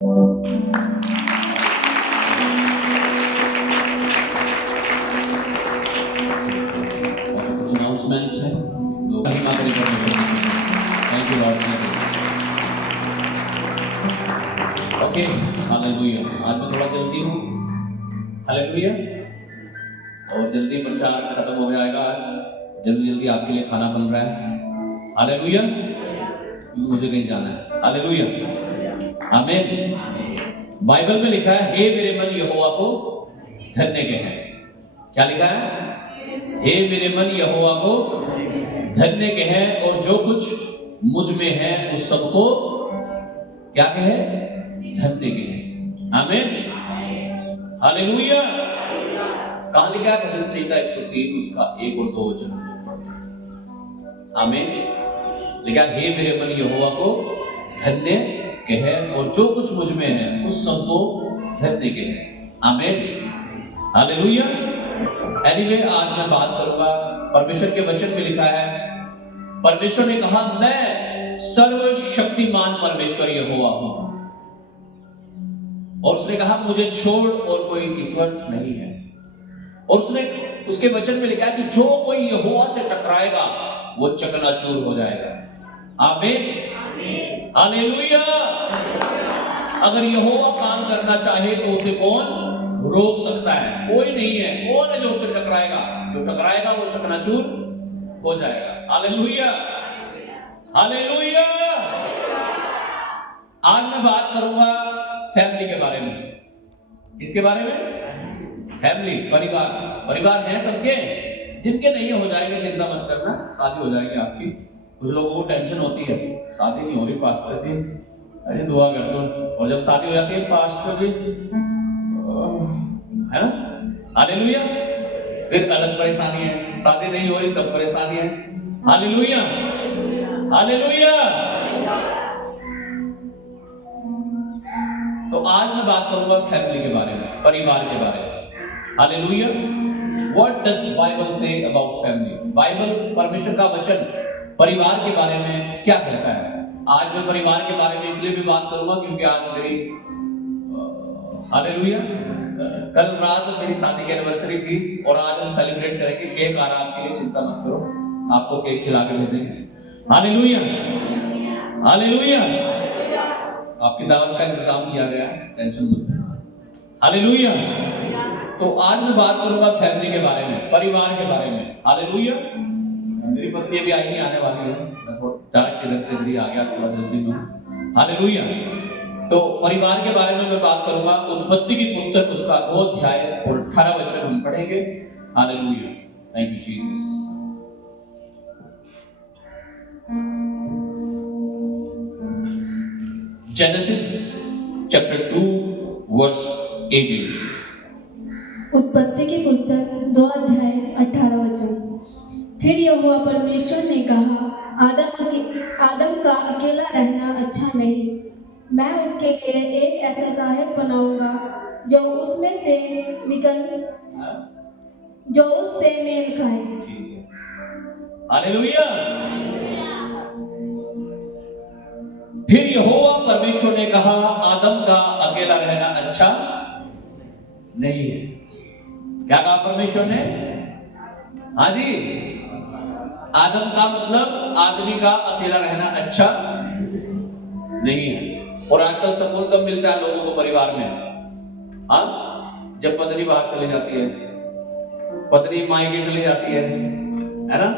कुछ अनाउंसमेंट है तो महिमा करें परमेश्वर की। Thank you Lord Jesus. Okay, hallelujah. आज मैं थोड़ा जल्दी हूँ, हालेलुया। और जल्दी प्रचार खत्म हो जाएगा आज। जल्दी जल्दी आपके लिए खाना बन रहा है, हालेलुया। मुझे कहीं जाना है, हालेलुया, आमीन। बाइबल में लिखा है, हे मेरे मन यहोवा को धन्य कहे। क्या लिखा है? हे मेरे मन यहोवा को धन्य कहे और जो कुछ मुझ में है उस सबको क्या कहे? धन्य कहे, आमीन, हालेलुया। कहां लिखा है? भजन संहिता 103 उसका 1 और 2 वचन, आमीन। लिखा, हे मेरे मन यहोवा को धन्य कहे और जो कुछ मुझ में है उस सबको धन्य कहे, आमीन, हालेलुया। एनीवे, आज मैं बात करूंगा, परमेश्वर के वचन में लिखा है, परमेश्वर ने कहा, मैं सर्वशक्तिमान परमेश्वर यहोवा हूं। और उसने कहा, मुझे छोड़ और कोई ईश्वर नहीं है। और उसने उसके वचन में लिखा है कि जो कोई यहोवा से टकराएगा वो चकनाचूर हो जाएगा, आमीन, हालेलुया। अगर यहोवा काम करना चाहे तो उसे कौन रोक सकता है? कोई नहीं है। कौन है जो उससे टकराएगा? जो टकराएगा वो चकनाचूर हो जाएगा, हालेलुया, हालेलुया। आज मैं बात करूंगा फैमिली के बारे में। किसके बारे में? फैमिली, परिवार। परिवार है सबके, जिनके नहीं हो जाएंगे चिंता मत करना, शादी हो जाएगी आपकी। कुछ लोगों को टेंशन होती है, शादी नहीं हो रही पास्टर जी, अरे दुआ कर दो। और जब शादी हो जाती है, पास्टर जी, है ना, हालेलुया, फिर अलग परेशानी है। शादी नहीं हो रही तब परेशानी है, हालेलुया, हालेलुया। तो आज मैं बात करूंगा फैमिली के बारे में, परिवार के बारे में, hallelujah. What does Bible say about family? Bible, परमेश्वर का वचन परिवार के बारे में क्या कहता है? आज मैं परिवार के बारे में इसलिए भी बात करूंगा क्योंकि आज मेरी हालेलुया, कल रात मेरी शादी की एनिवर्सरी थी और आज हम सेलिब्रेट करेंगे। केक आ रहा है आपके लिए, चिंता मत करो, आपको केक खिला के भेजेंगे, हालेलुया, हालेलुया। आपकी दावत का इंतजाम किया गया, टेंशन मत लो, हालेलुया। तो आज मैं बात करूंगा फैमिली के बारे में, परिवार के बारे में, हालेलुया। मेरी पत्नी अभी आई नहीं, आने वाली है, मैं थोड़ा इधर से इधर आ गया थोड़ा जल्दी में, हालेलुया। तो परिवार के बारे में मैं बात करूंगा। उत्पत्ति की पुस्तक उसका 2 अध्याय और 18 वचन हम पढ़ेंगे, hallelujah, thank you Jesus. Genesis chapter 2 verse 18। उत्पत्ति की पुस्तक 2 अध्याय 18 वचन। फिर यहोवा परमेश्वर ने कहा, आदम का अकेला रहना अच्छा नहीं, मैं उसके लिए एक ऐसा सहायक बनाऊंगा जो उससे मेल खाए, हालेलुया। फिर यहोवा परमेश्वर ने कहा, आदम का अकेला रहना अच्छा नहीं है। क्या कहा परमेश्वर ने? हाँ जी, आदम का मतलब आदमी का अकेला रहना अच्छा नहीं है। और आजकल सुकून कब मिलता है लोगों को परिवार में? हाँ, जब पत्नी बाहर चली जाती है, पत्नी मायके चली जाती है ना,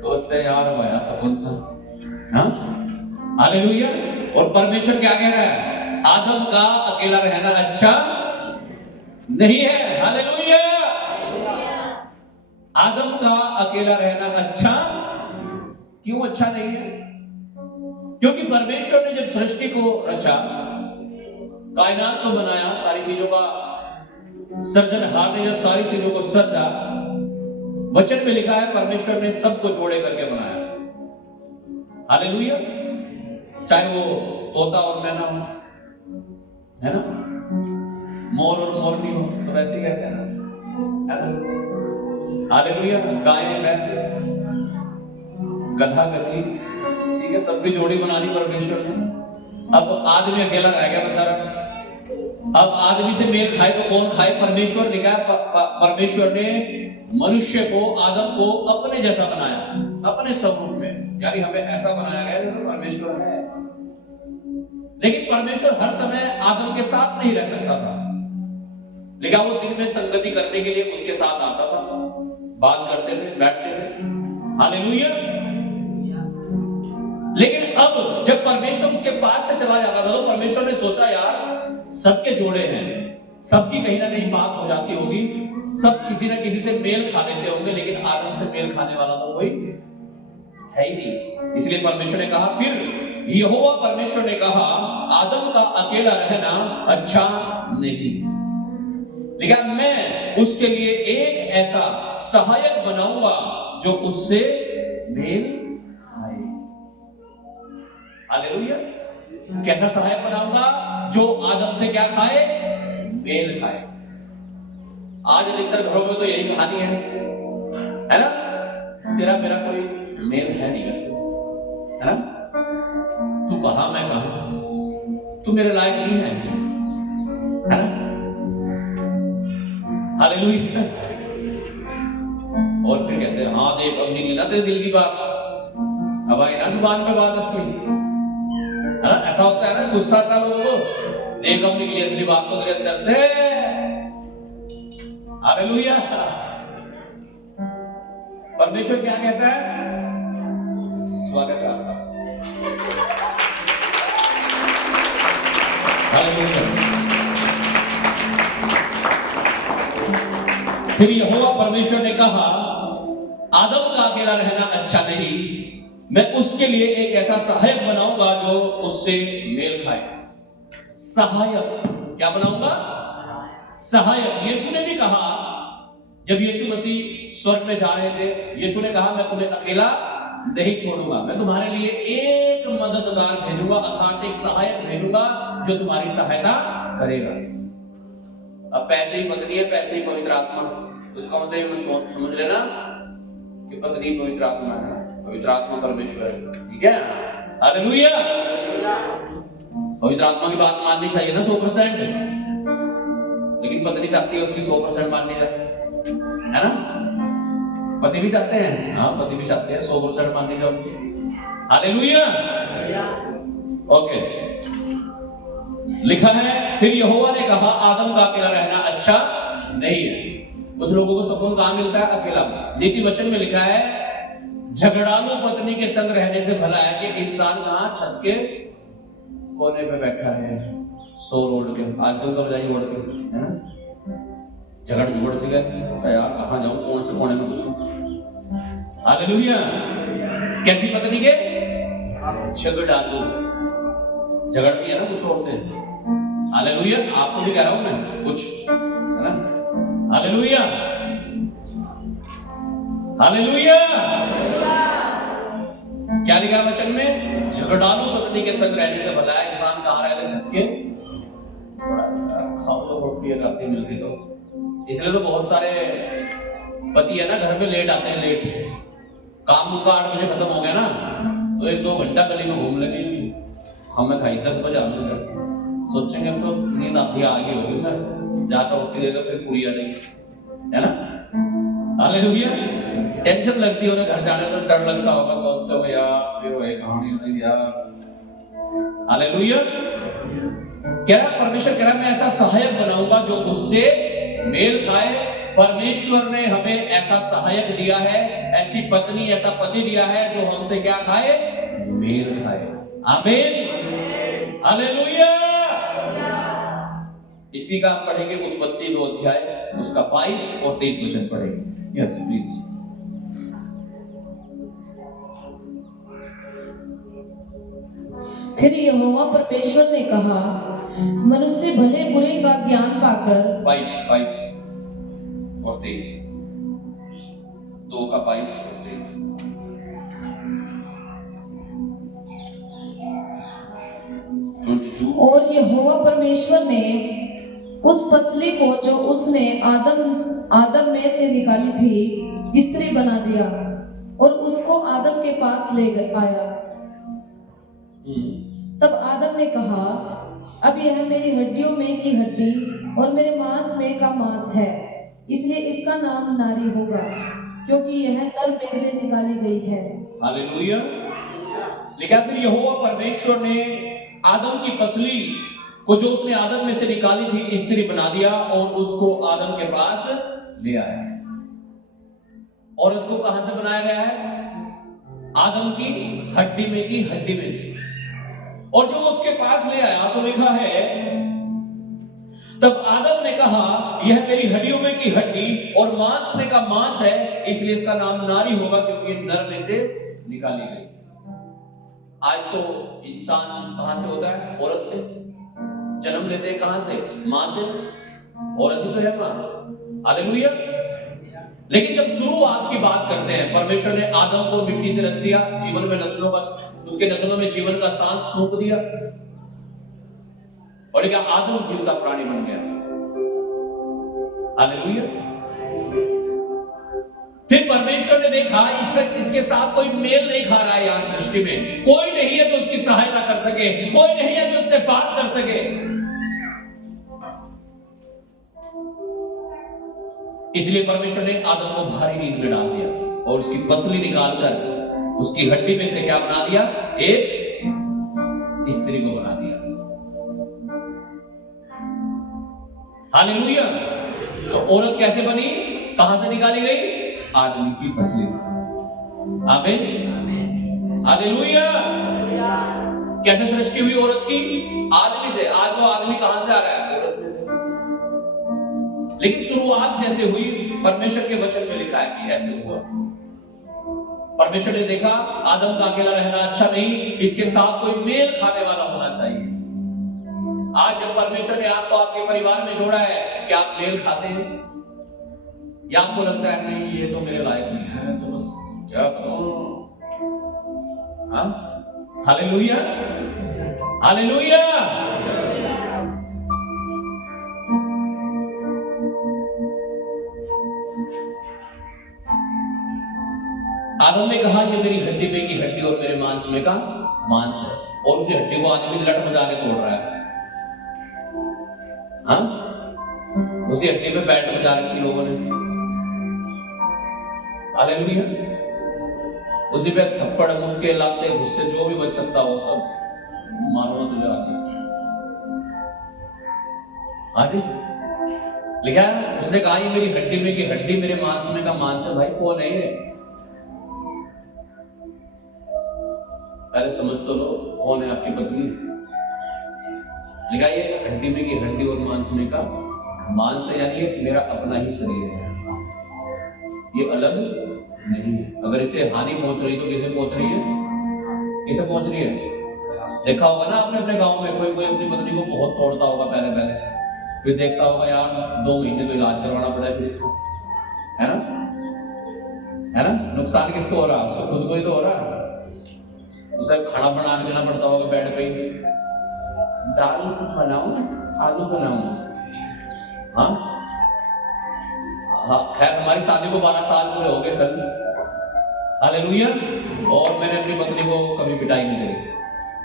सोचते हैं यार भाया सुकून सा, हाँ, हालेलुया। और परमेश्वर क्या कह रहा है? आदम का अकेला रहना अच्छा नहीं है, हालेलुया। आदम का अकेला रहना अच्छा क्यों अच्छा नहीं है? क्योंकि परमेश्वर ने जब सृष्टि को रचा, कायनात को बनाया, सारी चीजों का सृजनहार ने जब सारी चीजों को सृजा, वचन में लिखा है परमेश्वर ने सबको जोड़े करके बनाया, हालेलुया। चाहे वो तोता और मैना हो, है ना, मोर और मोरनी हो, सब ऐसे ही कहते हैं ना, है ना, हालेलुया। गाय भैंस, गधा गधी, ठीक है, सब भी जोड़ी बना दी परमेश्वर ने, अब आदमी अकेला रह गया बेचारा। अब आदमी से मेल खाए तो कौन खाए? परमेश्वर ने कहा, परमेश्वर ने मनुष्य को, आदम को अपने जैसा बनाया, अपने स्वरूप में, यानी हमें ऐसा बनाया गया जैसे परमेश्वर है। लेकिन परमेश्वर हर समय आदम के साथ नहीं रह सकता था, लेकिन वो दिन में संगति करने के लिए उसके साथ आता था, बात करते थे, बैठते थे। हालेलुया। लेकिन अब जब परमेश्वर उसके पास से चला जाता था तो परमेश्वर ने सोचा, यार सबके जोड़े हैं, सबकी कहीं ना कहीं बात हो जाती होगी, सब किसी ना किसी से मेल खा लेते होंगे, लेकिन आदम से मेल खाने वाला तो कोई है ही नहीं। इसलिए परमेश्वर ने कहा, फिर यहोवा परमेश्वर ने कहा, आदम का अकेला रहना अच्छा नहीं, लेकिन मैं उसके लिए एक ऐसा सहायक बनाऊंगा जो उससे मेल खाए। हालेलुया। कैसा सहायक बनाऊंगा? जो आदम से क्या खाए? मेल खाए। आज अधिकतर घरों में तो यही कहानी है ना? तेरा मेरा कोई मेल है नहीं वैसे, है ना? तू कहा, मैं कहा, तू मेरे लायक नहीं है ना? हालेलुया। और फिर कहते हैं, हाँ देख अब निकली ना तेरे दिल की बात, अब आई ना जुबान पे बात असली, है ना? ऐसा होता है ना, गुस्सा आता है लोगों को, देख अब निकली असली बात तो तेरे अंदर से। हालेलुया। परमेश्वर क्या कहता है? स्वागत है आपका। फिर यहोवा परमेश्वर ने कहा, आदम का अकेला रहना अच्छा नहीं, मैं उसके लिए एक ऐसा सहायक बनाऊंगा जो उससे मेल खाए। सहायक क्या बनाऊंगा? सहायक। यीशु ने भी कहा, जब यीशु मसीह स्वर्ग में जा रहे थे, यीशु ने कहा, मैं तुम्हें अकेला नहीं छोड़ूंगा, मैं तुम्हारे लिए एक मददगार भेजूंगा, अर्थात एक सहायक भेजूंगा जो तुम्हारी सहायता करेगा। अब पैसे ही पत्नी है, पैसे ही पवित्र आत्मा, उसका मतलब समझ लेना कि पत्नी पवित्र आत्मा है, पवित्र आत्मा परमेश्वर है, ठीक है? हालेलुया। पवित्र आत्मा की बात माननी चाहिए ना 100%, लेकिन पत्नी चाहती है उसकी 100% माननी जाए, है ना? पति भी चाहते हैं, हाँ पति भी चाहते हैं 100% माननी जाए। हालेलुया। ओके, लिखा है, फिर यहोवा ने कहा, आदम का अकेला रहना अच्छा नहीं है। कुछ लोगों को सुकून कहाँ मिलता है? अकेला। नीति वचन में लिखा है, झगड़ालू पत्नी के संग रहने से भला है कि इंसान कहाँ छत के कोने पे बैठा है, सो रोड के, आजकल तो बजाई रोड के, है ना? झगड़ झुगड़ से गए, यार कहाँ जाऊं, कौन से कोने में घुसूं? हालेलुया। कैसी पत्नी के? झगड़ालू। झगड़ती है ना कुछ औरतें। हालेलुया। आपको भी कह रहा हूं मैं कुछ, है ना? हालेलुया। हालेलुया। क्या लिखा वचन में? झगड़ालू पत्नी के संग रहने से भला है इंसान कहाँ रहे? छत के। खाओ तो रोटी खाते मिलके तो, इसलिए तो बहुत सारे पति है ना घर में लेट आते हैं, लेट, काम उनका 8 बजे खत्म हो गया ना, तो 1-2 घंटा गली में घूम लेंगे, हमें खाई 10 बजे आने लगे, सोचेंगे तो नींद आधी आ गई होगी सर, जाकर उठती देगा फिर पूरी आ जाएगी, है ना? हालेलुया। टेंशन लगती है, घर जाने में डर लगता होगा, सोचते हो यार फिर वही कहानी होगी यार। हालेलुया। कह रहा परमेश्वर कह रहा मैं ऐसा सहायक बनाऊंगा जो उससे मेल खाए। परमेश्वर ने हमें ऐसा सहायक दिया है, ऐसी पत्नी, ऐसा पति दिया है जो हमसे क्या खाए? मेल खाए। आमीन। हालेलुया। इसी का हम पढ़ेंगे उत्पत्ति 2 अध्याय, उसका 22 और 23 वचन पढ़ेंगे। Yes please. फिर यहोवा परमेश्वर ने कहा, मनुष्य भले बुरे का ज्ञान पाकर 22 और 23, 2 का 22 और 23। और यहोवा परमेश्वर ने उस पसली को जो उसने आदम में से निकाली थी स्त्री बना दिया और उसको आदम के पास ले आया। तब आदम ने कहा, अब यह मेरी हड्डियों में की हड्डी और मेरे मांस में का मांस है, इसलिए इसका नाम नारी होगा, क्योंकि यह नर में से निकाली गई है। हालेलुया। लेकिन फिर यहोवा परमेश्वर ने आदम की पसली को जो उसने आदम में से निकाली थी स्त्री बना दिया और उसको आदम के पास ले आया। औरत को कहां से बनाया गया है? आदम की हड्डी में की हड्डी में से। और जब उसके पास ले आया तो लिखा है, तब आदम ने कहा, यह मेरी हड्डियों में की हड्डी और मांस में का मांस है, इसलिए इसका नाम नारी होगा, क्योंकि ये नर में से निकाली गई। आज तो इंसान कहां से होता है? औरत से। जन्म लेते हैं कहां से? मां से। औरत ही तो है मां। हालेलुया। लेकिन जब शुरुआत की बात करते हैं, परमेश्वर ने आदम को मिट्टी से रच दिया, जीवन में नथनों का, उसके नथनों में जीवन का सांस फूंक दिया और क्या आदम जीवता प्राणी बन गया। हालेलुया। फिर परमेश्वर ने देखा इसके साथ कोई मेल नहीं खा रहा है। यहां सृष्टि में कोई नहीं है जो उसकी सहायता कर सके, कोई नहीं है जो उससे बात कर सके। इसलिए परमेश्वर ने आदम को भारी नींद में डाल दिया और उसकी पसली निकालकर उसकी हड्डी में से क्या बना दिया? एक स्त्री को बना दिया। हालेलुया। तो औरत कैसे बनी? कहां से निकाली गई? आदमी की पसली से। आमीन। हालेलुया। कैसे सृष्टि हुई औरत की? आदमी से। आज तो आदमी कहां से आ रहा है? औरत में से। लेकिन शुरुआत जैसे हुई, परमेश्वर के वचन में लिखा है कि ऐसे हुआ। परमेश्वर ने देखा आदम का अकेला रहना अच्छा नहीं, इसके साथ कोई मेल खाने वाला होना चाहिए। आज जब परमेश्वर ने आपको आपके परिवार में जोड़ा है, क्या आप मेल खाते हैं? या आपको लगता है नहीं ये तो मेरे लायक नहीं है, तो बस क्या करूं? हाँ? हालेलुया। हालेलुया। आदम ने कहा, ये मेरी हड्डी में की हड्डी और मेरे मांस में का मांस है, और उसी हड्डी को आदमी लट बजा के तोड़ रहा है। हाँ? उसी हड्डी में बैठ बजा रखी लोगों ने। हालेलुया। उसी पे थप्पड़ मुक्के लाते गुस्से जो भी बच सकता हो सब मारो तुझे आगे। हाँ जी। लिखा है, उसने कहा ये मेरी हड्डी में की हड्डी मेरे मांस में का मांस है। भाई कौन है ये? पहले समझ तो लो कौन है आपकी पत्नी। लिखा ये हड्डी में की हड्डी और मांस में का मांस है, यानी ये मेरा अपना ही शरीर है, ये अलग नहीं है। अगर इसे हानि पहुंच रही तो किसे पहुंच रही है? किसे पहुंच रही है? देखा होगा ना आपने अपने गांव में कोई अपनी पत्नी को बहुत तोड़ता होगा पहले, फिर देखता होगा यार 2 महीने तो इलाज करवाना पड़ा है फिर इसको, है ना? नुकसान किसको हो रहा है? सब खुद को ही तो हो रहा है। उसे खाना बना के देना पड़ता होगा बेड पे ही, दाल बनाऊं, आलू बनाऊं। हाँ, खैर हमारी शादी को 12 साल पूरे हो गए कल। हालेलुया। और मैंने अपनी पत्नी को कभी पिटाई नहीं करी,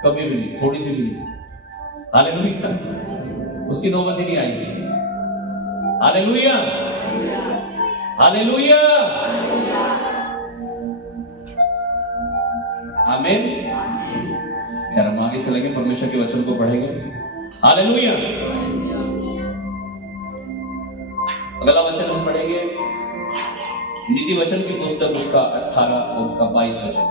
कभी भी नहीं, थोड़ी सी भी नहीं। हालेलुया। उसकी नौबत ही नहीं आई। हालेलुया। हालेलुया। आमीन। खैर हम आगे चलेंगे, परमेश्वर के वचन को पढ़ेंगे। हालेलुया। अगला वचन हम पढ़ेंगे नीति वचन की पुस्तक, उसका 18 और उसका 22 वचन।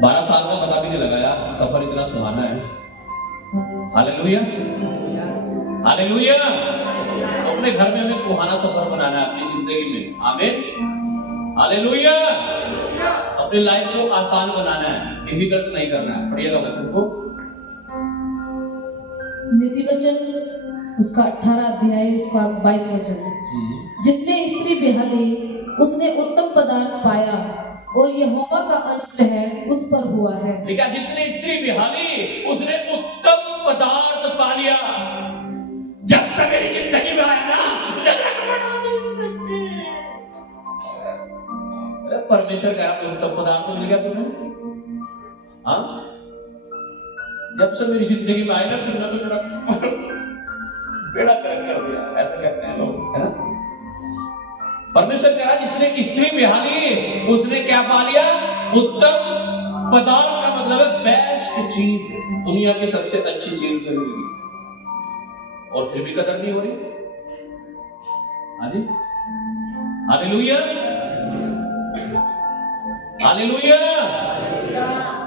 बारह साल का पता भी नहीं लगा यार, सफर इतना सुहाना है। हालेलुया। हालेलुया। अपने घर में हमें सुहाना सफर बनाना है अपनी जिंदगी में। आमीन। हालेलुया। अपनी लाइफ को आसान बनाना है, डिफिकल्ट नहीं करना है। पढ़िएगा वचन को। नीति वचन उसका 18 अध्याय उसका 22 वचन। जिसने स्त्री बिहाली उसने उत्तम पदार्थ पाया और यहोवा का अनुग्रह उस पर हुआ है। लेकिन जिसने स्त्री बिहाली उसने उत्तम पदार्थ पा लिया। जब से मेरी जिंदगी में आया ना, नरक बना दी जिंदगी। परमेश्वर कह रहा उत्तम पदार्थ मिल गया तुम्हें? हाँ, जब से मेरी जिंदगी में आए ना तुमने तो मेरा बेड़ा करके हो गया, ऐसा कहते हैं लोग, है ना? परमेश्वर कह रहा जिसने स्त्री ब्याह ली उसने क्या पा लिया? उत्तम पदार्थ का मतलब है बेस्ट चीज, दुनिया की सबसे अच्छी चीज उसे मिल गई, और फिर भी कदर नहीं हो रही। हाँ जी, हालेलुया, हालेलुया।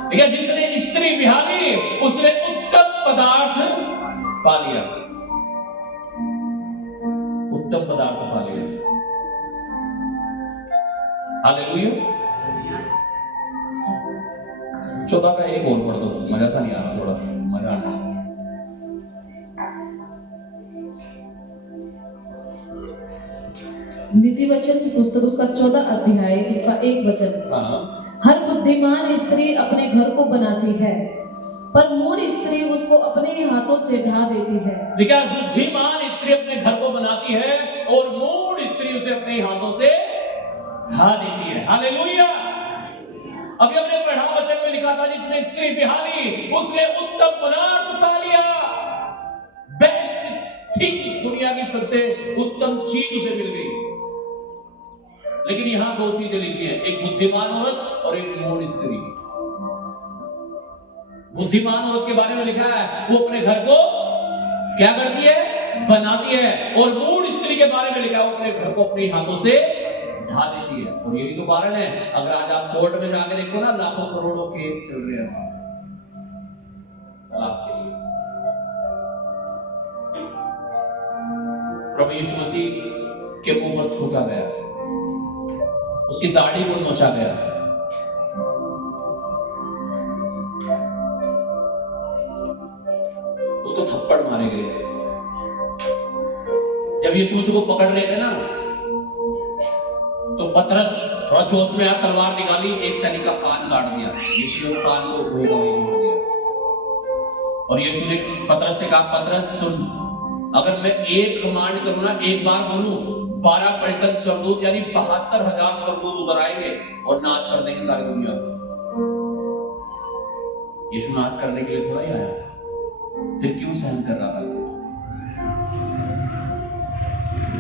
ठीक है, जिसने स्त्री ब्याह ली उसने उत्तम पदार्थ पा लिया, उत्तम पदार्थ पा लिया। हालेलुया। 14 का एक और पढ़ दो, मजा सा नहीं आ रहा, थोड़ा मजा आना। नीति वचन की पुस्तक उसका 14 अध्याय उसका 1 वचन। हाँ। हर बुद्धिमान स्त्री अपने घर को बनाती है, पर मूढ़ स्त्री उसको अपने ही हाथों से ढा देती है। देखिए, बुद्धिमान स्त्री अपने घर को बनाती है और मूढ़ स्त्री उसे अपने हाथों से ढा देती है। हालेलुया। अभी हमने पढ़ा वचन में लिखा था जिसने स्त्री ब्याह ली उसने उत्तम पदार्थ पा लिया, बेस्ट थिंग, दुनिया की सबसे उत्तम चीज उसे मिल गई। लेकिन यहां 2 चीजें लिखी है, एक बुद्धिमान औरत और एक मूढ़ स्त्री। बुद्धिमान औरत के बारे में लिखा है वो अपने घर को क्या करती है? बनाती है, और मूढ़ स्त्री के बारे में लिखा है वो अपने घर को अपने हाथों से ढा देती है। और यही तो कारण है, अगर आज आप कोर्ट में जाके देखो ना, लाखों करोड़ों केस चल रहे हैं तलाक के लिए। प्रभु यीशु मसीह के मुंह पर थूका गया, उसकी दाढ़ी को नोचा गया, उसको थप्पड़ मारे गए। जब यीशु मसीह को पकड़ रहे थे ना, तो पतरस थोड़ा जोश में आया, तलवार निकाली, एक सैनिक का कान काट दिया, यीशु ने कान को वहीं का वहीं छोड़ दिया। और यीशु ने पतरस से कहा, पतरस सुन, अगर मैं एक कमांड करूं ना, एक बार बोलूं, 12 पलटन स्वर्गदूत यानी 72,000 स्वर्गदूत उतर आएंगे और नाश कर देंगे सारी दुनिया को। यीशु नाश करने के लिए थोड़ा ही आया, फिर क्यों सहन कर रहा था?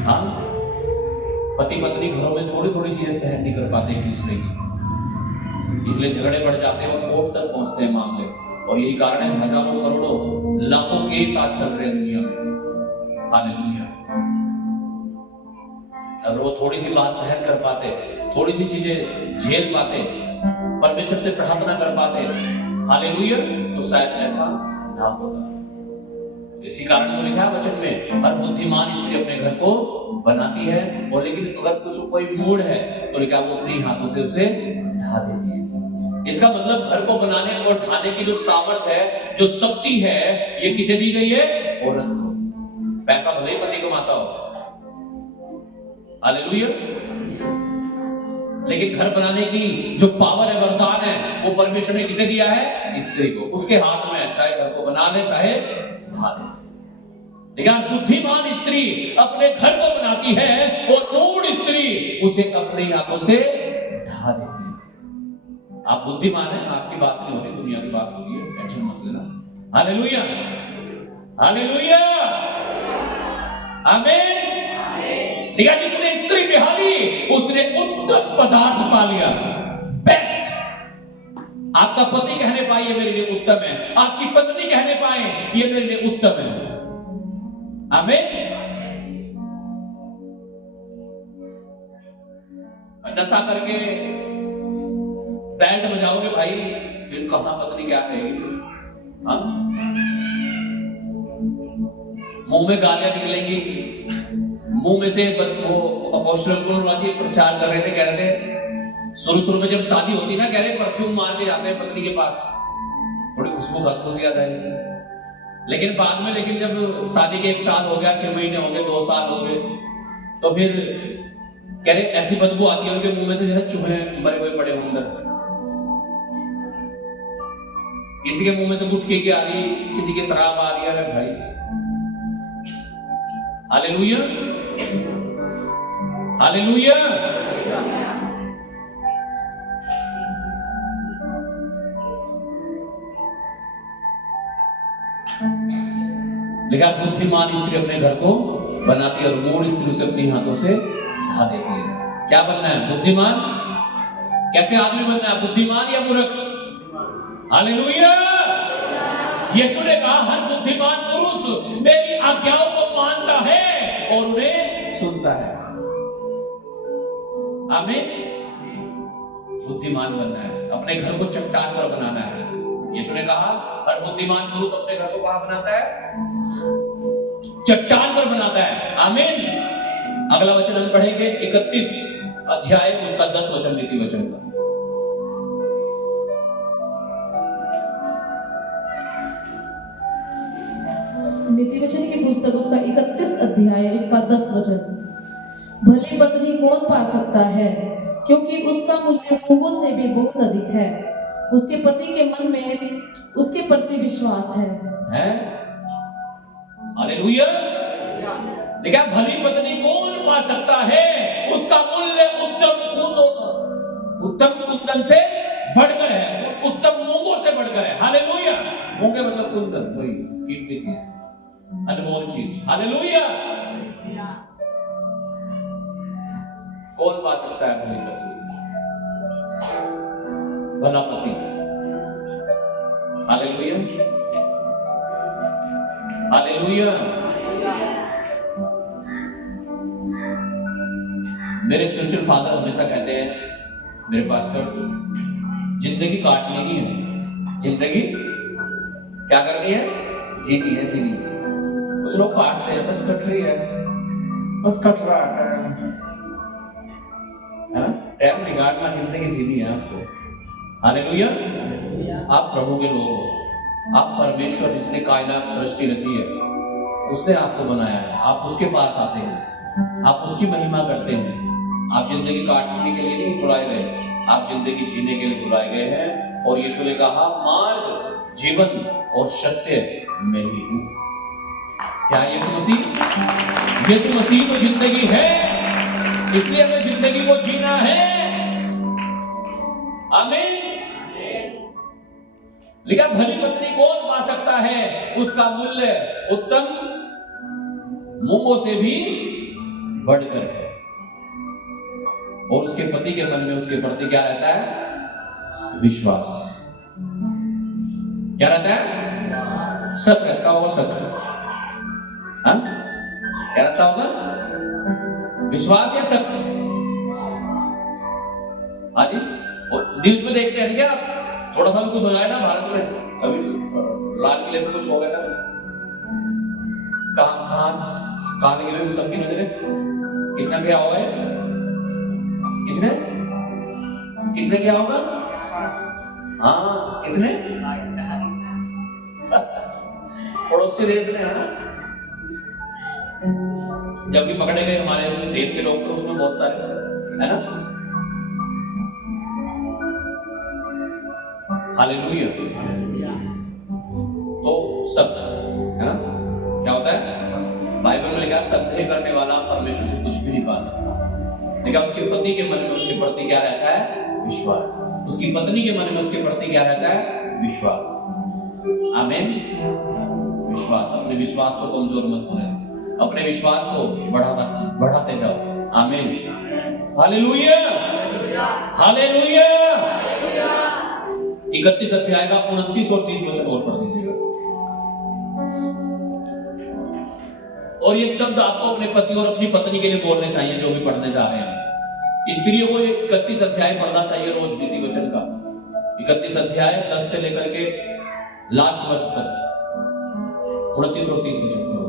हाँ, पति पत्नी घरों में थोड़ी थोड़ी चीजें सहन नहीं कर पाते एक दूसरे की, इसलिए झगड़े बढ़ जाते हैं और कोर्ट तक पहुंचते हैं मामले। और यही कारण है हजारों करोड़ों लाखों केस आज चल रहे हैं दुनिया में। हालेलुया। अगर वो थोड़ी सी बात सहन कर पाते, थोड़ी सी चीजें झेल पाते, परमेश्वर से प्रार्थना कर पाते, हालेलुया, तो शायद ऐसा ना होता। इसी कारण तो लिखा है वचन में, हर बुद्धिमान स्त्री अपने घर को बनाती है, और लेकिन अगर कुछ कोई मूढ़ है तो लिखा वो अपने हाथों से उसे ढा देती है। इसका मतलब घर को बनाने और ढाने की जो सामर्थ है, जो शक्ति है, ये किसे दी गई है? औरत को। पैसा भले ही पति कमाता हो, हालेलुया, लेकिन घर बनाने की जो पावर है, वरदान है, वो परमेश्वर ने किसे दिया है? स्त्री को। उसके हाथ में है, चाहे घर को बना ले चाहे ढा ले। लेकिन बुद्धिमान स्त्री अपने घर को बनाती है और मूढ़ स्त्री उसे अपने हाथों से ढा देती है। आप बुद्धिमान हैं, आपकी बात नहीं होती, दुनिया की बात होती है, टेंशन मत लेना। हालेलुया, हालेलुया, आमीन। ठीक है, जिसने स्त्री ब्याह ली उसने उत्तम पदार्थ पा लिया, बेस्ट। आपका पति कहने पाए ये मेरे लिए उत्तम है, आपकी पत्नी कहने पाए ये मेरे लिए उत्तम है। आमीन। नशा करके बैंड बजाओगे भाई, फिर कहां पत्नी क्या कहेगी? हाँ, मुंह में गालियां निकलेंगी, मुंह में से वो अपोस्टल पौल वाली प्रचार कर रहे थे, कह रहे थे शुरू में जब शादी होती ना, कह रहे परफ्यूम मार के जाते हैं पत्नी के पास, थोड़ी खुशबू खसखस याद आएगी। लेकिन बाद में, लेकिन जब शादी के 1 साल हो गया, 6 महीने हो गए, 2 साल हो गए, तो फिर कह रहे ऐसी बदबू आती है उनके मुंह में से जैसे चूहे मरे हुए पड़े हों अंदर। किसी के मुंह में से गुटखे की आ रही, किसी के शराब आ रही है। अरे भाई, हालेलुया, हालेलुया। लेकिन बुद्धिमान स्त्री अपने घर को बनाती है और मूढ़ स्त्री उसे अपने हाथों से ढा देती है। क्या बनना है? बुद्धिमान। कैसे आदमी बनना है? बुद्धिमान या मूर्ख? हालेलुया। यीशु ने कहा हर बुद्धिमान पुरुष मेरी आज्ञाओं को मानता है और उन्हें सुनता है। आमीन। बुद्धिमान बनना है, अपने घर को चट्टान पर बनाना है। यीशु ने कहा हर बुद्धिमान पुरुष अपने घर को कहां बनाता है? चट्टान पर बनाता है। आमीन। अगला वचन हम पढ़ेंगे 31 अध्याय उसका 10 वचन नीति वचन का। नीति वचन की पुस्तक उसका 31 अध्याय उसका 10 वचन। भली पत्नी कौन पा सकता है, क्योंकि उसका मूल्य मूंगों से भी बहुत अधिक है। उसके पति के मन में उसके प्रति विश्वास है। हालेलुया। देखा, भली पत्नी कौन पा सकता है, उसका मूल्य उत्तम कुंदन से बढ़कर है, उत्तम मूंगों से बढ़कर है। हालेलुया। मूंगे मतलब कुंदन, वही कीमती चीज, अनमोल चीज। हालेलुया। कौन पा सकता है भली पत्नी? भला पति। हालेलुया। हालेलुया। मेरे स्पिरिचुअल फादर हमेशा कहते हैं, मेरे पास्टर, जिंदगी काटनी नहीं है, जिंदगी क्या करनी है? जीनी है, जीनी है। कुछ लोग काटते हैं, बस कट रही है, बस कट रहा है ना? टाइम निकालना, जिंदगी जीनी है आपको। हालेलुया। आप प्रभु के लोग हो, आप परमेश्वर जिसने कायनात सृष्टि रची है उसने आपको बनाया है। आप उसके पास आते हैं, आप उसकी महिमा करते हैं। आप जिंदगी काटने के लिए नहीं बुलाए गए, आप जिंदगी जीने के लिए बुलाए गए हैं। और यीशु ने कहा मार्ग, जीवन और सत्य मैं ही हूं। क्या यीशु मसीह तो जिंदगी है, इसलिए हमें जिंदगी को जीना है। आमीन। लेकिन भली पत्नी कौन पा सकता है, उसका मूल्य उत्तम मूंगों से भी बढ़कर है। और उसके पति के मन में उसके प्रति क्या रहता है? विश्वास। क्या रहता है? सत्य रहता होगा, सत्य। हाँ? क्या रहता होगा? विश्वास या सत्य? हाँ जी। न्यूज में देखते हैं क्या आप? थोड़ा सा भी कुछ हो जाए ना भारत में, कभी लाल किले में कुछ हो गया था, कहां गिरे सबकी नजरें? किसने क्या होगा? किसने क्या होगा? हाँ, किसने? पड़ोसी देश ने, है ना? जबकि पकड़े गए हमारे देश के डॉक्टर उसमें बहुत सारे, है ना? हालेलुया। तो सत्य है ना? क्या होता है? बाइबल में लिखा सत्य करने वाला परमेश्वर से कुछ भी नहीं पा सकता। लेकिन उसके पति के मन में उसके प्रति क्या रहता है? विश्वास। उसकी पत्नी के मन में उसके प्रति क्या रहता है? विश्वास। आमीन। विश्वास। अपने विश्वास को कमजोर मत होने, अपने विश्वास को बढ़ाते जाओ। आमीन। हालेलुया। हालेलुया। 31 अध्याय का 29 और 30 वचन और पढ़ दीजिएगा। और ये शब्द आपको अपने पति और अपनी पत्नी के लिए बोलने चाहिए, जो भी पढ़ने जा रहे हैं। स्त्रियों को 31 अध्याय पढ़ना चाहिए रोज नीति वचन का। 31 अध्याय 10 से लेकर के लास्ट वर्ष तक 29 और 30 वचन पढ़ो।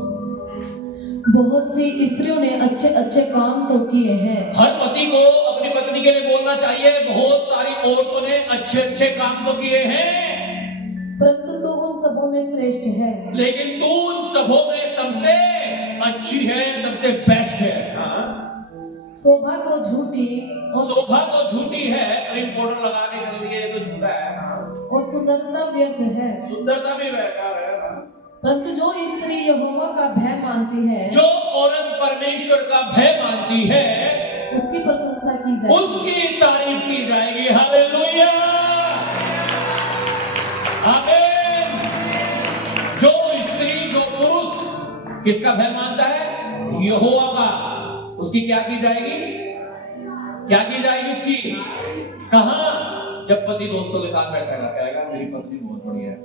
बहुत सी स्त्रियों ने अच्छे अच्छे काम तो किए हैं। हर पति को अपनी पत्नी के लिए बोलना चाहिए, बहुत सारी औरतों ने अच्छे अच्छे काम तो किए हैं, परंतु तू उन सबों में श्रेष्ठ है। लेकिन तू उन सबों में सबसे अच्छी है, सबसे बेस्ट है। हाँ? शोभा तो झूठी है, क्रीम पाउडर लगा के चल दिए तो झूठा है। हाँ? और सुंदरता व्यर्थ है, सुंदरता भी बेकार है। हाँ? परंतु जो स्त्री यहोवा का भय मानती है, जो औरत परमेश्वर का भय मानती है, उसकी प्रशंसा की जाएगी, उसकी तारीफ की जाएगी। हालेलुया। आमीन। जो किसका भय मानता है? यहोवा का। उसकी क्या की जाएगी? क्या की जाएगी उसकी? कहां? जब पति दोस्तों के साथ बैठेगा, कहेगा मेरी पत्नी बहुत बढ़िया है।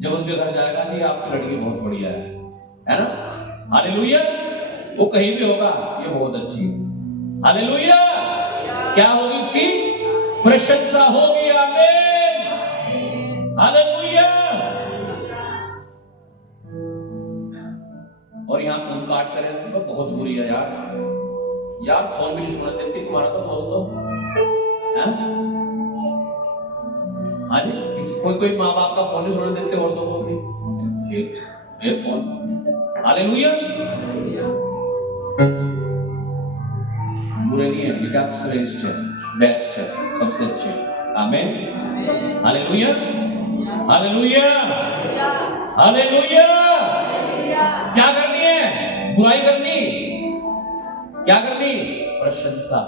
जब उनके घर जाएगा, नहीं आपकी लड़की बहुत बढ़िया है ना? हालेलुया। वो कहीं भी होगा, ये बहुत अच्छी है। हालेलुया। क्या होगी उसकी? प्रशंसा होगी। आमीन। हालेलुया। और यहाँ खून काट करें तो बहुत बुरी है यार फोन भी नहीं सुनने देती तुम्हारा तो दोस्तों। हाँ जी, कोई माँ बाप का फोन नहीं सुनने देते और दोस्तों को ये फोन। हालेलुया। बुरे नहीं है, ये क्या श्रेष्ठ है, बेस्ट है, सबसे अच्छे। आमीन। हालेलुया। हालेलुया। हालेलुया। क्या करनी है? बुराई करनी। क्या करनी? प्रशंसा।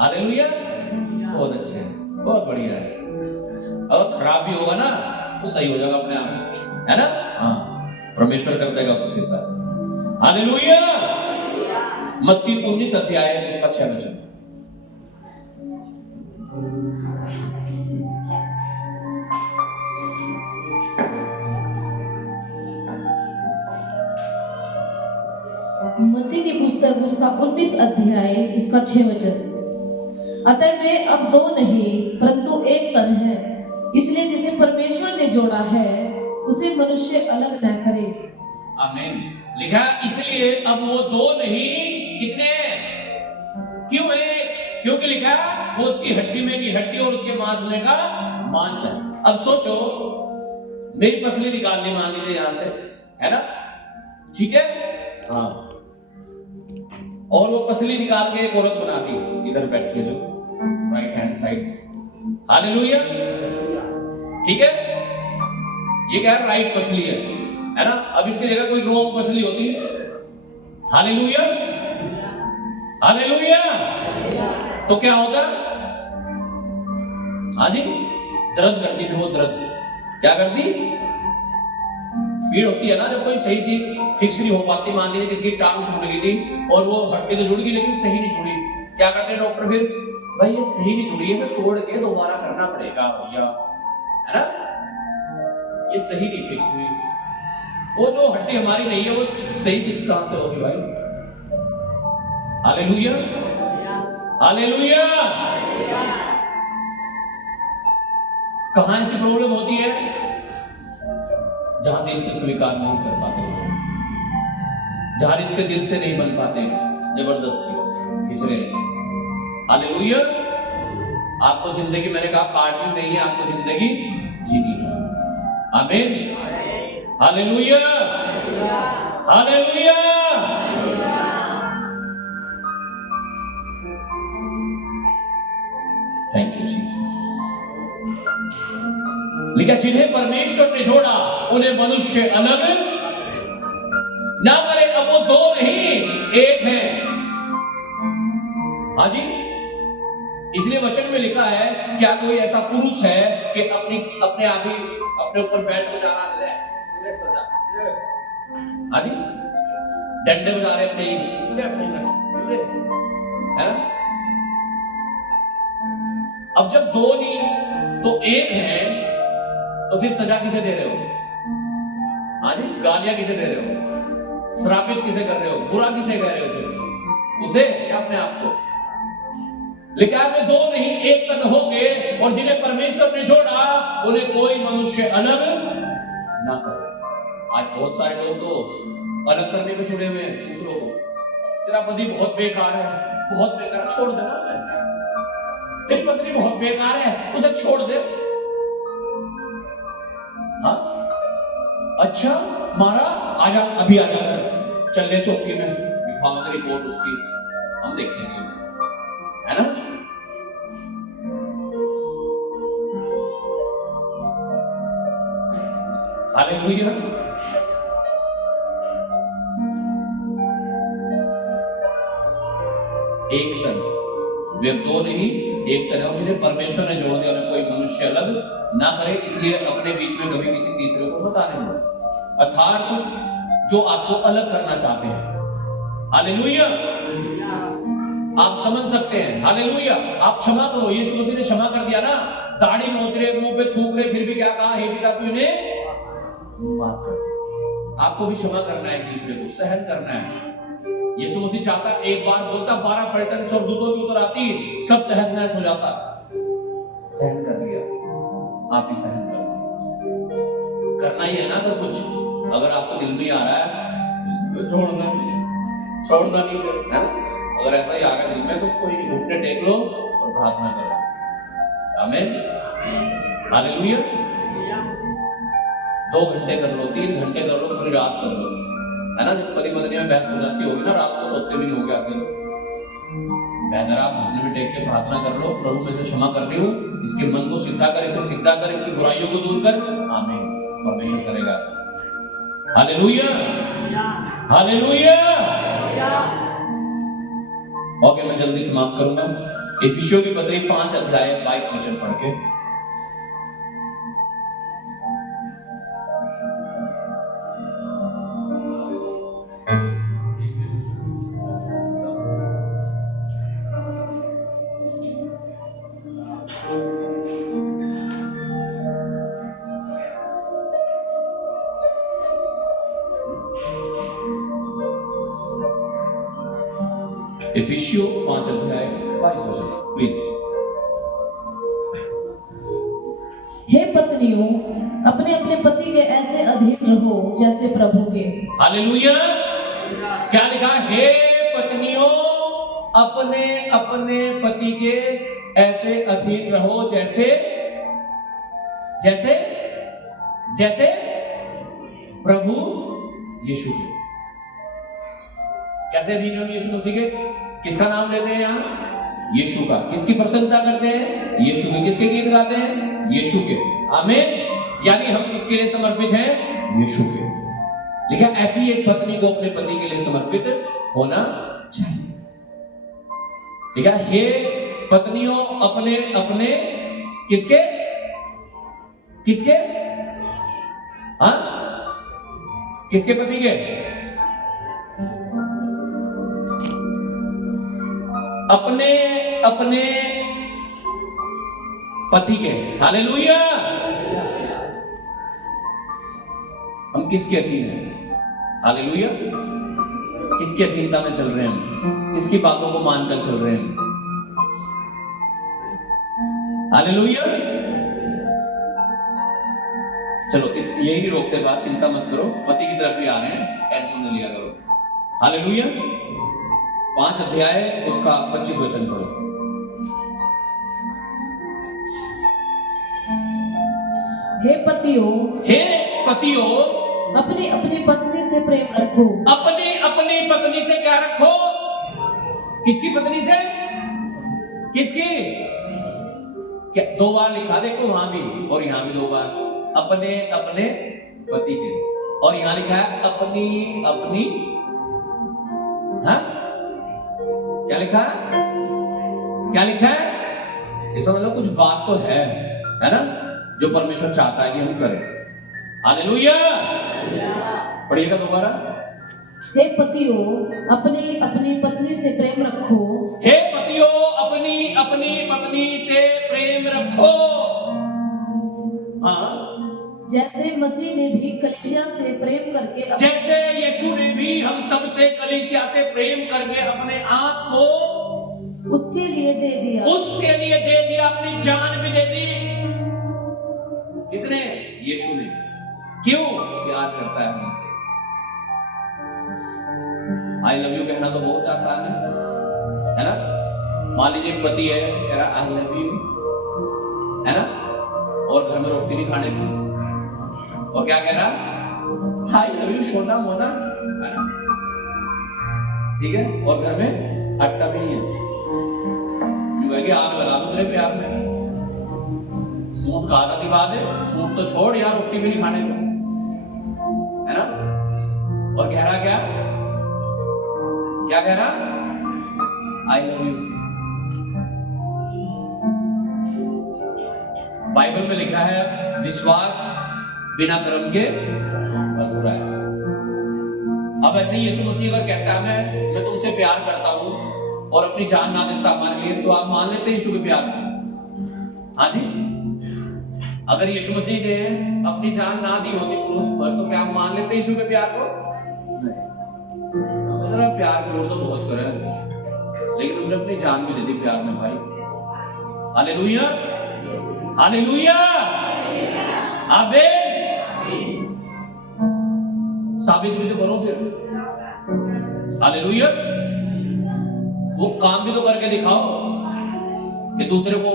हालेलुया। बहुत अच्छे है, बहुत बढ़िया है। अगर खराब भी होगा ना तो सही हो जाएगा अपने आप, है ना? हाँ, परमेश्वर कर देगा उसे सीधा। हालेलुया। मत्ती 19 अध्याय उसका 6 वचन। मत्ती की पुस्तक उसका 19 अध्याय उसका 6 वचन। अतः वे अब दो नहीं परंतु एक तन है, इसलिए जिसे परमेश्वर ने जोड़ा है उसे मनुष्य अलग न करे। आमीन। लिखा इसलिए अब वो दो नहीं कितने हैं? क्यों है? क्योंकि लिखा वो उसकी हड्डी में की हड्डी और उसके मांस में का मांस है। अब सोचो, मेरी पसली निकालनी मान लीजिए यहां से, है ना? ठीक है? हाँ। और वो पसली निकाल के एक औरत बना दी, इधर बैठी है जो राइट हैंड साइड। हालेलुया। ठीक है? ये क्या है? राइट पसली है ना? अब इसकी जगह कोई रॉन्ग पसली होती है। हालेलुया। हालेलुया। तो क्या होगा? हाँ जी, दर्द करती। फिर वो दर्द क्या करती? भीड़ होती है ना जब कोई सही चीज फिक्स नहीं हो पाती। मान लीजिए किसी की टांग टूट गई थी और वो हड्डी तो जुड़ गई लेकिन सही नहीं जुड़ी। क्या करते हैं डॉक्टर? फिर भाई ये सही नहीं जुड़ी है, इसे तोड़ के दोबारा करना पड़ेगा भैया, है ना? ये सही नहीं फिक्स हुई। वो जो हड्डी हमारी नहीं है वो सही फिक्स कहां से होगी भाई? हालेलुया। हालेलुया। कहां ऐसी प्रॉब्लम होती है? जहां दिल से स्वीकार नहीं कर पाते, जहां रिश्ते दिल से नहीं बन पाते, जबरदस्ती खींच रहे हैं। हालेलुया। आपको जिंदगी, मैंने कहा काटनी नहीं है, आपको जिंदगी जीनी है। आमीन। Hallelujah. Hallelujah. Thank you Jesus. लिखा जिन्हें परमेश्वर ने जोड़ा उन्हें मनुष्य अलग ना करे। अब वो दो नहीं एक है। हाँ जी, इसलिए वचन में लिखा है, क्या कोई ऐसा पुरुष है कि अपने आप ही अपने ऊपर बैठ बजाना ले सजा ले, हाँ जी, डंडे बजा रहे अपने ले, है ना? अब जब दो नहीं तो एक है तो फिर सजा किसे दे रहे हो? हाँ जी, गालियां किसे दे रहे हो? श्रापित किसे कर रहे हो? बुरा किसे कह रहे हो? फिर उसे या अपने आप को? लेकिन आपने दो नहीं एक तन होंगे और जिन्हें परमेश्वर ने जोड़ा उन्हें कोई मनुष्य अलग ना करे। आज बहुत सारे लोग तो अलग करने में जुड़े हुए हैं दूसरों को। तेरा पति बहुत बेकार है, बहुत बेकार, छोड़ देना उसे। तेरी पत्नी बहुत बेकार है, उसे छोड़ दे। हाँ, अच्छा मारा, आजा अभी आजा कर, चल ले चौकी में, दिखाओ रिपोर्ट उसकी, हम देखेंगे, है ना? हालेलुया। एक तन, वे दो नहीं एक तन है, जिन्हें परमेश्वर ने जोड़ दिया उन्हें कोई मनुष्य अलग ना करे। इसलिए अपने बीच में कभी किसी तीसरे को मत आने दो। अर्थात जो आपको अलग करना चाहते हैं। हालेलुया, आप समझ सकते हैं। हालेलुया, आप क्षमा करो। यीशु मसीह ने क्षमा कर दिया ना, दाढ़ी नोच रहे, मुंह पे थूक रहे, फिर भी क्या कहा, हे पिता तू इन्हें माफ कर। आपको भी क्षमा करना है, एक दूसरे को सहन करना है। यीशु मसीह चाहता, एक बार बोलता 12 पलटन स्वर्गदूतों की उतर आती, सब तहस नहस हो जाता। सहन कर लिया, आप भी सहन करो। करना ही है ना। अगर कुछ अगर आपको दिल में आ रहा है तो छोड़ना नहीं सर, है ना। अगर ऐसा ही आ रहा है दिल में तो कोई नहीं, घुटने टेक लो और प्रार्थना करो। आमीन, हालेलुया। 2 घंटे कर लो, 3 घंटे कर लो, पूरी रात कर लो, है ना। जब पति पत्नी में बहस हो जाती होगी ना, रात को सोते भी नहीं होगे आके, बेहतर आप घुटने में टेक के प्रार्थना कर लो, प्रभु मैं इसे क्षमा कर रही हूँ, इसके मन को सीधा कर, इसे सीधा कर, इसकी बुराइयों को दूर कर। आमीन, परमेश्वर करेगा ऐसा। Hallelujah, hallelujah. ओके, मैं जल्दी समाप्त करूंगा। इफिसियों की पत्री 5 अध्याय 22 वचन पढ़ के। इफिसियों 5 अध्याय 22 वचन प्लीज। हे पत्नियों, अपने अपने पति के ऐसे अधीन रहो जैसे प्रभु के। हालेलुया। क्या लिखा? हे पत्नियों, अपने अपने पति के ऐसे अधीन रहो जैसे जैसे जैसे प्रभु यीशु के। कैसे अधीन रहो यीशु मसीह के? किसका नाम लेते हैं यहाँ? यीशु का। किसकी प्रशंसा करते हैं? यीशु की। किसके गीत गाते हैं? यीशु के। आमीन। यानी हम किसके लिए समर्पित हैं? यीशु के। लेकिन ऐसी एक पत्नी को अपने पति के लिए समर्पित होना चाहिए। ठीक है। हे पत्नियों, अपने अपने किसके किसके हाँ किसके पति के? अपने अपने पति के। हालेलुया। हम किसके अधीन हैं? हालेलुया। किसकी अधीनता में चल रहे हैं हम? किसकी बातों को मानकर चल रहे हैं? हालेलुया। चलो यही नहीं रोकते बात, चिंता मत करो, पति की तरफ भी आ रहे हैं, टेंशन नहीं लिया करो। हालेलुया। 5 अध्याय उसका 25 वचन पढ़ो। हे पतियों, हे पतियों, अपनी अपनी पत्नी से प्रेम रखो। अपनी अपनी पत्नी से क्या रखो? किसकी पत्नी से? किसकी? क्या 2 बार लिखा? देखो वहां भी और यहां भी 2 बार। अपने अपने पति के। और यहां लिखा है अपनी अपनी। हाँ, क्या लिखा है? क्या लिखा है? इसका मतलब कुछ बात तो है ना, जो परमेश्वर चाहता है कि हम करें। हालेलुया। पढ़िएगा दोबारा। हे पतियों, अपनी अपनी पत्नी से प्रेम रखो। हे पतियों, अपनी अपनी पत्नी से प्रेम रखो। हाँ, जैसे मसीह ने भी कलीसिया से प्रेम करके जैसे यीशु ने भी हम सब से कलीसिया से प्रेम करके अपने आप को उसके लिए दे दिया। उसके लिए दे दिया, अपनी जान भी दे दी। किसने? यीशु ने। क्यों? प्यार करता है हमसे। आई लव यू कहना तो बहुत आसान है ना। मान लीजिए एक पति है, कह रहा आई लव यू, है ना, और घर में रोटी नहीं खाने की, और क्या कह रहा? आई लव यू सोना मोना, ठीक है, और घर में आटा भी है, कि आग लगा दो तेरे प्यार में। सूट का आदत की बात है, सूट तो छोड़ यार, रोटी भी नहीं खाने को, है ना। और कह रहा क्या? क्या कह रहा? I love you. बाइबल में लिखा है विश्वास बिना कर्म के अधूरा है। अब ऐसे ही यीशु मसीह अगर कहता है मैं तुमसे प्यार करता हूं और अपनी जान ना देता हमारे लिए, तो आप मान लेते हैं यीशु के प्यार को? हाँ जी, अगर यीशु मसीह ने अपनी जान ना दी होती क्रूस पर, तो क्या आप मान लेते यीशु के प्यार को? नहीं। जरा प्यार करो तो बहुत करे, लेकिन उसने अपनी जान भी दे दी प्यार में भाई। हालेलुया, हालेलुया, आमीन। साबित भी तो करो फिर। हालेलुया, वो काम भी तो करके दिखाओ कि दूसरे को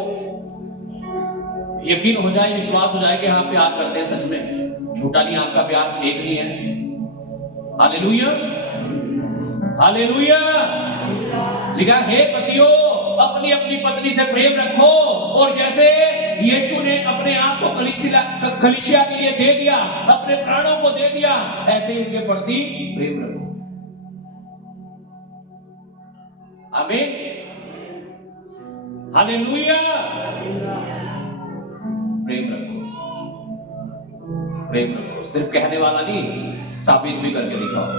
यकीन हो जाए, विश्वास हो जाए कि हाँ प्यार करते हैं सच में, झूठा नहीं, आपका प्यार फेक नहीं है। Hallelujah, hallelujah. लिखा हे पतियों अपनी अपनी पत्नी से प्रेम रखो, और जैसे यीशु ने अपने आप को कलीसिया के लिए दे दिया, अपने प्राणों को दे दिया, ऐसे ही उनके प्रति प्रेम रखो। आमीन, हालेलुया। प्रेम रखो, प्रेम रखो, सिर्फ कहने वाला नहीं, साबित भी करके दिखाओ।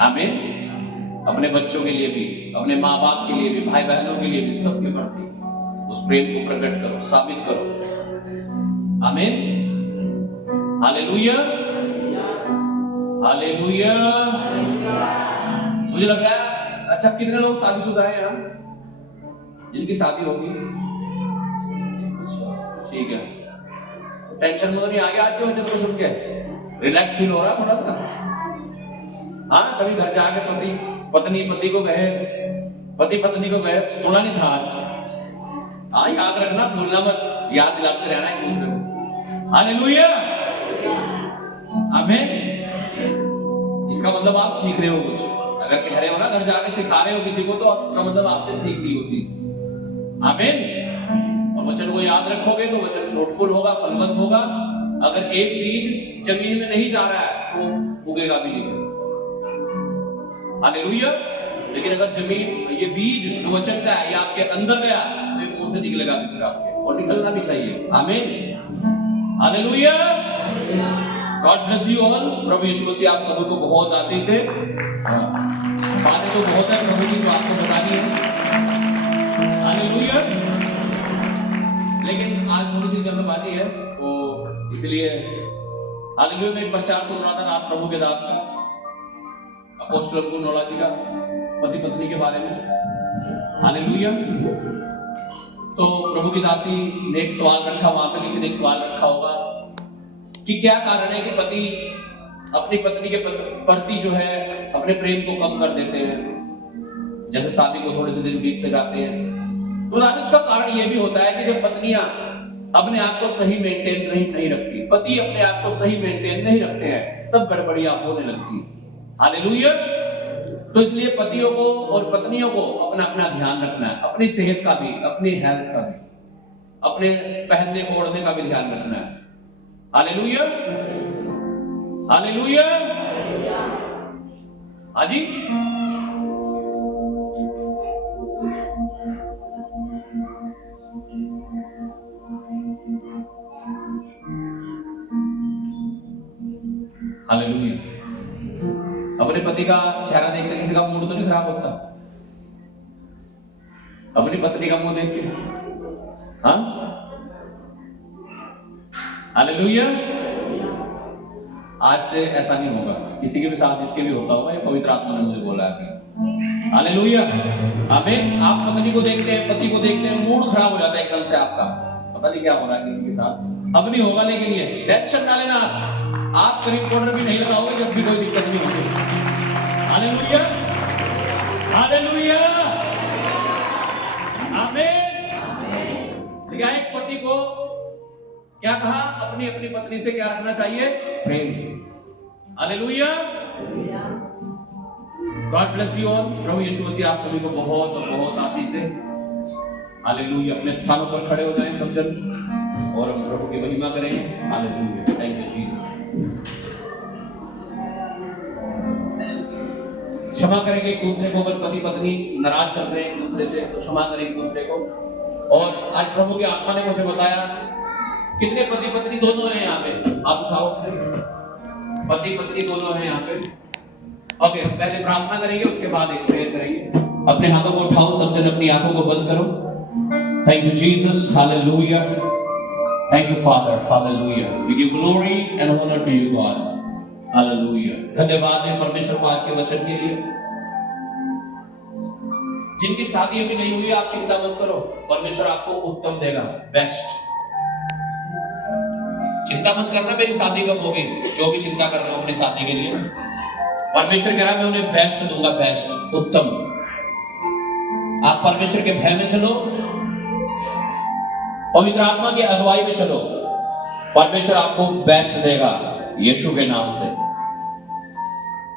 आमीन। अपने बच्चों के लिए भी, अपने माँ बाप के लिए भी, भाई बहनों के लिए भी, सबके प्रति उस प्रेम को प्रकट करो, साबित करो। आमीन, हालेलुया, हालेलुया। मुझे लग रहा है अच्छा कितने लोग शादीशुदा हैं यहाँ जिनकी शादी होगी? ठीक है, टेंशन में तो नहीं आ गया आज के वचन को सुन के? रिलैक्स फील हो रहा थोड़ा सा? हाँ, कभी घर जाके पत्नी पति को कहे, पति पत्नी को कहे, सुना नहीं था आज? हाँ, याद रखना, भूलना मत, याद दिलाते रहना एक दूसरे को। हालेलुया, आमीन। इसका मतलब आप सीख रहे हो कुछ, अगर कह रहे हो ना घर जाके सिखा रहे हो किसी को, तो इसका मतलब आपने सीख ली वो चीज। आमीन। और वचन को याद रखोगे तो वचन फ्रूटफुल होगा, फलवंत होगा। अगर एक बीज जमीन में नहीं जा रहा है तो उगेगा भी नहीं। हालेलुया। लेकिन अगर जमीन, ये बीज जो वचन का है, ये आपके अंदर गया तो ये मुंह से निकलेगा भी फिर आपके, और निकलना भी चाहिए। आमीन, हालेलुया। God bless you all. प्रभु यीशु मसीह आप सभी को बहुत आशीष दे। बातें तो बहुत है प्रभु की, तो आपको बतानी है। हालेलुया। लेकिन आज थोड़ी सी जल्दबाजी है, तो इसलिए हालेलुया में एक प्रचार सुन रहा था रात प्रभु के दास का, अपोस्टल नोला जी का, पति पत्नी के बारे में। हालेलुया। तो प्रभु की दासी ने एक सवाल रखा, वहां पे किसी ने एक सवाल रखा होगा कि क्या कारण है कि पति अपनी पत्नी के प्रति जो है अपने प्रेम को कम कर देते हैं, जैसे शादी को थोड़े से दिन बीतते जाते हैं। तो उसका कारण यह भी होता है कि जब पत्नियां अपने आप को सही मेंटेन नहीं रखती, पति अपने आप को सही मेंटेन नहीं रखते हैं, तब गड़बड़ियां होने लगती है। हालेलुया। तो इसलिए पतियों को और पत्नियों को अपना अपना ध्यान रखना है, अपनी सेहत का भी, अपनी हेल्थ का भी, अपने पहनने ओढ़ने का भी ध्यान रखना है। Hallelujah, hallelujah. हाँ जी, हालेलुया। अपने पति का चेहरा देखकर किसी का मूड तो नहीं खराब होता? अपनी पत्नी का मुंह देख के? हाँ, हालेलुया। आज से ऐसा नहीं होगा, किसी के भी साथ जिसके भी होता होगा, ये पवित्र आत्मा ने मुझे बोला है। हालेलुया, आमीन। आप पत्नी को देखते हैं, पति को देखते हैं, मूड खराब हो जाता है एकदम से आपका, पता नहीं क्या हो रहा है किसी के साथ। अब नहीं होगा, लेकिन ये टेंशन ना लेना, आप करीब कॉर्नर भी नहीं लगाओगे जब भी कोई दिक्कत नहीं होगी। हालेलुया, हालेलुया, आमीन। एक पति को क्या कहा? अपनी अपनी पत्नी से क्या रखना चाहिए? प्रेम। हालेलुया। God bless you all. प्रभु यीशु मसीह आप सभी को बहुत और बहुत आशीष दे। हालेलुया। अपने स्थानों पर खड़े हो जाएं सब जन, और हम प्रभु की महिमा करेंगे। हालेलुया। Thank you Jesus. क्षमा करेंगे एक दूसरे को, अगर पति पत्नी नाराज चल रहे हैं एक दूसरे से तो क्षमा करें एक दूसरे को। और आज प्रभु की आत्मा ने मुझे बताया, कितने पति पत्नी दोनों हैं यहाँ पे? आप उठाओ, पति पत्नी दोनों हैं यहाँ पे। ओके, पहले प्रार्थना करेंगे, उसके बाद एक प्रेयर करेंगे। अपने हाथों को उठाओ, सब जन अपनी आंखों को बंद करो। Thank you Jesus, hallelujah. Thank you father, hallelujah. We give glory and honour to you God, hallelujah. धन्यवाद है परमेश्वर को आज के वचन के लिए। जिनकी शादी अभी नहीं हुई, आप चिंता मत करो, परमेश्वर आपको उत्तम देगा, बेस्ट। चिंता मत करना मेरी शादी कब होगी, जो भी चिंता कर रहे हो अपनी शादी के लिए, परमेश्वर कह रहा है मैं उन्हें बेस्ट दूंगा, बेस्ट, उत्तम। आप परमेश्वर के भय में चलो, पवित्र आत्मा की अगुवाई में चलो, परमेश्वर आपको बेस्ट देगा यीशु के नाम से।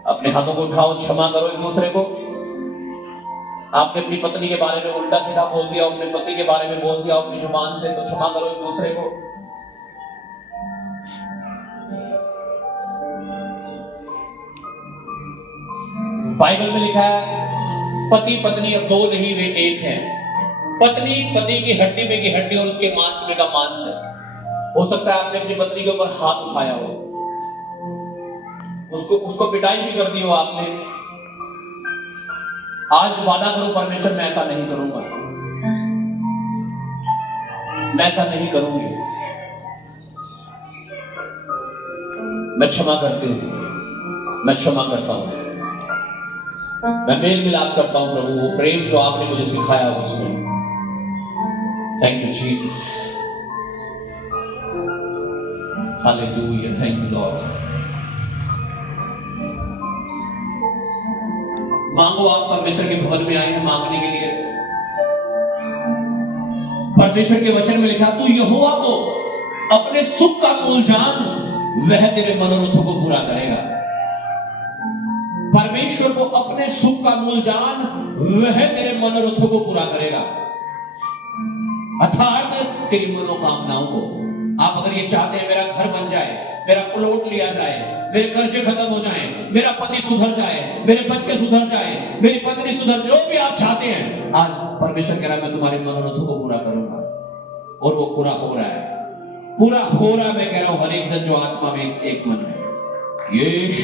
अपने हाथों को उठाओ, क्षमा करो एक दूसरे को। आपने अपनी पत्नी के बारे में उल्टा सीधा बोल दिया, अपने पति के बारे में बोल दिया अपनी जुबान से, तो क्षमा करो एक दूसरे को। बाइबल में लिखा है पति पत्नी अब दो नहीं, वे एक हैं। पत्नी पति की हड्डी में की हड्डी और उसके मांस में का मांस है। हो सकता है आपने अपनी पत्नी के ऊपर हाथ उठाया हो, उसको पिटाई भी कर दी हो आपने। आज वादा करो परमेश्वर मैं ऐसा नहीं करूंगा, मैं ऐसा नहीं करूंगी, मैं क्षमा करती हूं, मैं क्षमा करता हूं, मैं मेल मिलाप करता हूं प्रभु, वो प्रेम जो आपने मुझे सिखाया उसमें। Thank you Jesus, hallelujah, thank you Lord. मांगो, आप परमेश्वर के भवन में आए हैं मांगने के लिए। परमेश्वर के वचन में लिखा तू यहोवा को अपने सुख का मूल जान, वह तेरे मनोरथों को पूरा करेगा। परमेश्वर को अपने सुख का मूल जान, वह तेरे मनोरथों को पूरा करेगा, अर्थात तेरी मनोकामनाओं को। आप अगर ये चाहते हैं मेरा घर बन जाए, मेरा प्लॉट लिया जाए, मेरे कर्जे खत्म हो जाएं, मेरा पति सुधर जाए, मेरे बच्चे सुधर जाए, मेरी पत्नी सुधर, जो भी आप चाहते हैं, आज परमेश्वर कह रहा है मैं तुम्हारे मनोरथों को पूरा करूंगा। और वो पूरा हो रहा है, पूरा हो रहा है। मैं कह रहा हूं हर एक जन जो आत्मा में एक मन है, यीशु